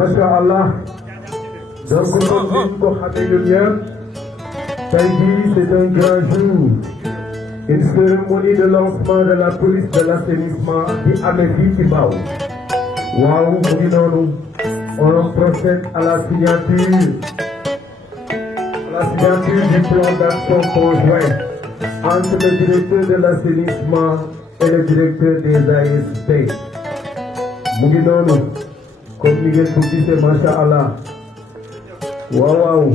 Masha'Allah. Donc, c'est un grand jour. Une cérémonie de lancement de la police de l'assainissement qui a mis Kibao. Waouh, on procède à la signature. Du plan d'action conjoint entre le directeur de l'assainissement et le directeur des ASP. Mouginono, comme Miguel Fouti, c'est Masha'Allah. Waouh.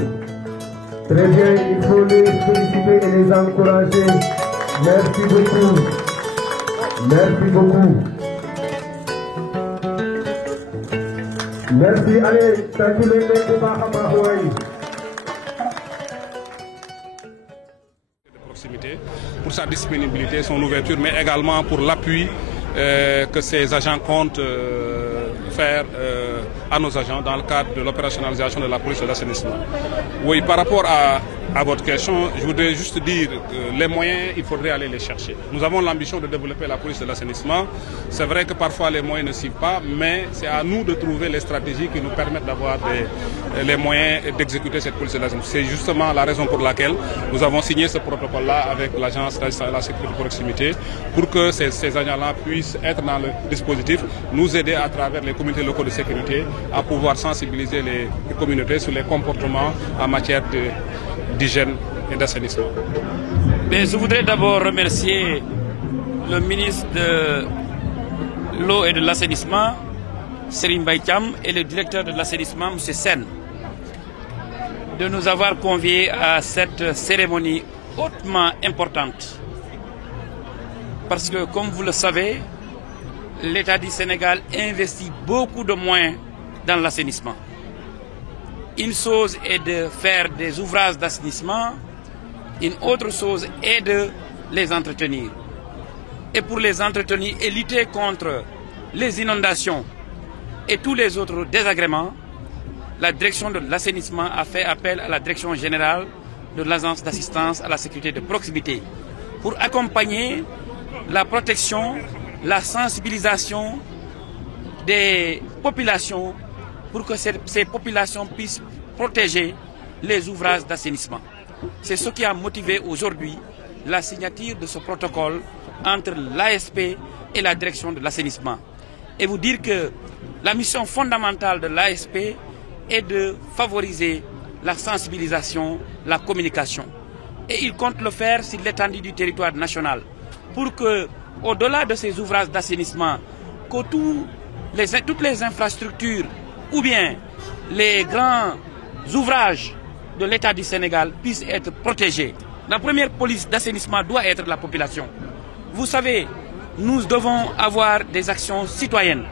Très bien, il faut les féliciter et les encourager. Merci beaucoup. Merci beaucoup. Merci. Allez, saluez les Hawaii. Pour sa disponibilité, son ouverture, mais également pour l'appui que ces agents comptent faire à nos agents dans le cadre de l'opérationnalisation de la police de l'assainissement. Oui, par rapport à votre question, je voudrais juste dire que les moyens, il faudrait aller les chercher. Nous avons l'ambition de développer la police de l'assainissement. C'est vrai que parfois les moyens ne suivent pas, mais c'est à nous de trouver les stratégies qui nous permettent d'avoir les moyens d'exécuter cette police de l'assainissement. C'est justement la raison pour laquelle nous avons signé ce protocole-là avec l'agence de la sécurité de proximité pour que ces agents-là puissent être dans le dispositif, nous aider à travers les comités locaux de sécurité à pouvoir sensibiliser les communautés sur les comportements en matière d'hygiène et d'assainissement. Je voudrais d'abord remercier le ministre de l'eau et de l'assainissement, Serigne Mbaye Thiam, et le directeur de l'assainissement, M. Sen, de nous avoir conviés à cette cérémonie hautement importante. Parce que, comme vous le savez, l'État du Sénégal investit beaucoup de moyens dans l'assainissement. Une chose est de faire des ouvrages d'assainissement, une autre chose est de les entretenir. Et pour les entretenir et lutter contre les inondations et tous les autres désagréments, la direction de l'assainissement a fait appel à la direction générale de l'agence d'assistance à la sécurité de proximité pour accompagner la protection, la sensibilisation des populations pour que ces populations puissent protéger les ouvrages d'assainissement. C'est ce qui a motivé aujourd'hui la signature de ce protocole entre l'ASP et la direction de l'assainissement. Et vous dire que la mission fondamentale de l'ASP est de favoriser la sensibilisation, la communication. Et il compte le faire sur l'étendue du territoire national pour que, au-delà de ces ouvrages d'assainissement, que toutes les infrastructures ou bien les grands ouvrages de l'État du Sénégal puissent être protégés. La première police d'assainissement doit être la population. Vous savez, nous devons avoir des actions citoyennes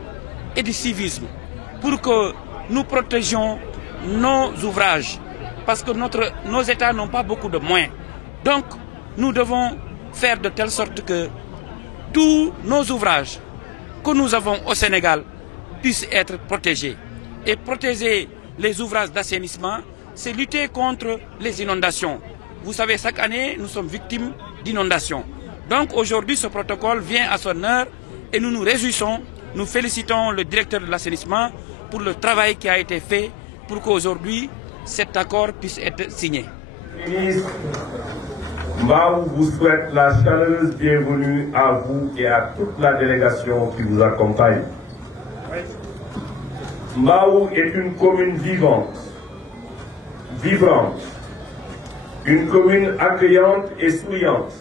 et du civisme pour que nous protégions nos ouvrages. Parce que nos États n'ont pas beaucoup de moyens. Donc, nous devons faire de telle sorte que tous nos ouvrages que nous avons au Sénégal puissent être protégés. Et protéger les ouvrages d'assainissement, c'est lutter contre les inondations. Vous savez, chaque année, nous sommes victimes d'inondations. Donc aujourd'hui, ce protocole vient à son heure et nous nous réjouissons, nous félicitons le directeur de l'assainissement pour le travail qui a été fait pour qu'aujourd'hui, cet accord puisse être signé. Ministre Mbaou vous souhaite la chaleureuse bienvenue à vous et à toute la délégation qui vous accompagne. Mbaou est une commune vibrante, une commune accueillante et souriante,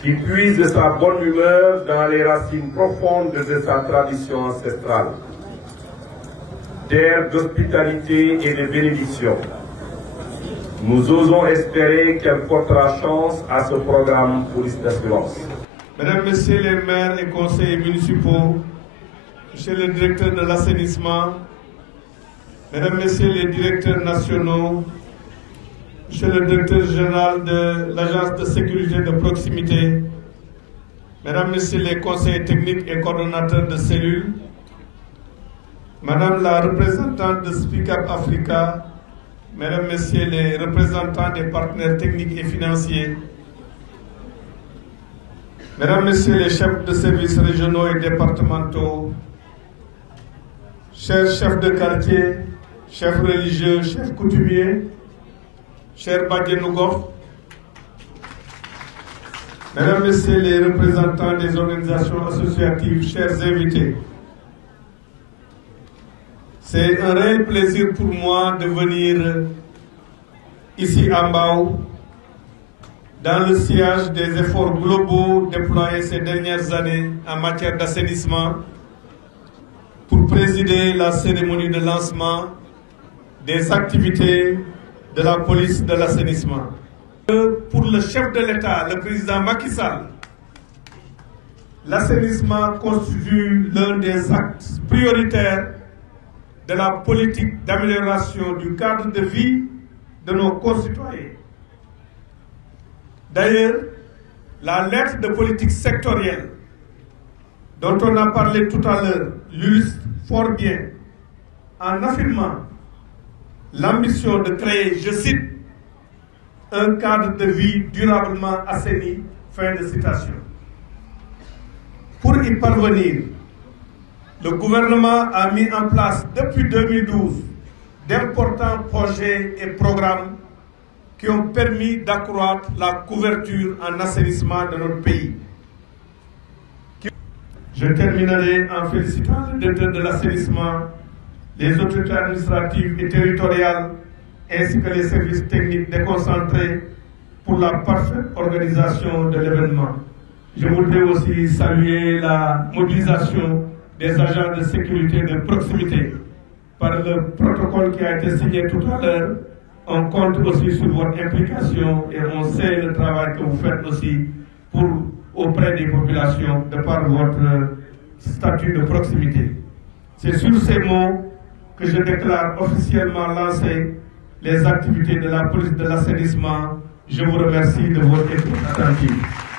qui puise de sa bonne humeur dans les racines profondes de sa tradition ancestrale, terre d'hospitalité et de bénédiction. Nous osons espérer qu'elle portera chance à ce programme police d'assurance. Mesdames, Messieurs les maires et conseillers municipaux, Monsieur le directeur de l'assainissement, Mesdames, Messieurs les directeurs nationaux, Monsieur le directeur général de l'agence de sécurité de proximité, Mesdames, Messieurs les conseillers techniques et coordonnateurs de cellules, Madame la représentante de Speak Up Africa, Mesdames, Messieurs les représentants des partenaires techniques et financiers, Mesdames, Messieurs les chefs de services régionaux et départementaux, chers chefs de quartier, chefs religieux, chefs coutumiers, chers Badjenougor, mesdames, messieurs les représentants des organisations associatives, chers invités, c'est un réel plaisir pour moi de venir ici à Mbao dans le sillage des efforts globaux déployés ces dernières années en matière d'assainissement pour présider la cérémonie de lancement des activités de la police de l'assainissement. Pour le chef de l'État, le président Macky Sall, l'assainissement constitue l'un des actes prioritaires de la politique d'amélioration du cadre de vie de nos concitoyens. D'ailleurs, la lettre de politique sectorielle dont on a parlé tout à l'heure l'illustre fort bien en affirmant l'ambition de créer, je cite, un cadre de vie durablement assaini, fin de citation. Pour y parvenir, le gouvernement a mis en place depuis 2012 d'importants projets et programmes qui ont permis d'accroître la couverture en assainissement de notre pays. Je terminerai en félicitant le directeur de l'assainissement, les autorités administratives et territoriales, ainsi que les services techniques déconcentrés pour la parfaite organisation de l'événement. Je voudrais aussi saluer la mobilisation des agents de sécurité de proximité. Par le protocole qui a été signé tout à l'heure, on compte aussi sur votre implication et on sait le travail que vous faites aussi auprès des populations de par votre statut de proximité. C'est sur ces mots que je déclare officiellement lancer les activités de la police de l'assainissement. Je vous remercie de votre écoute attentive.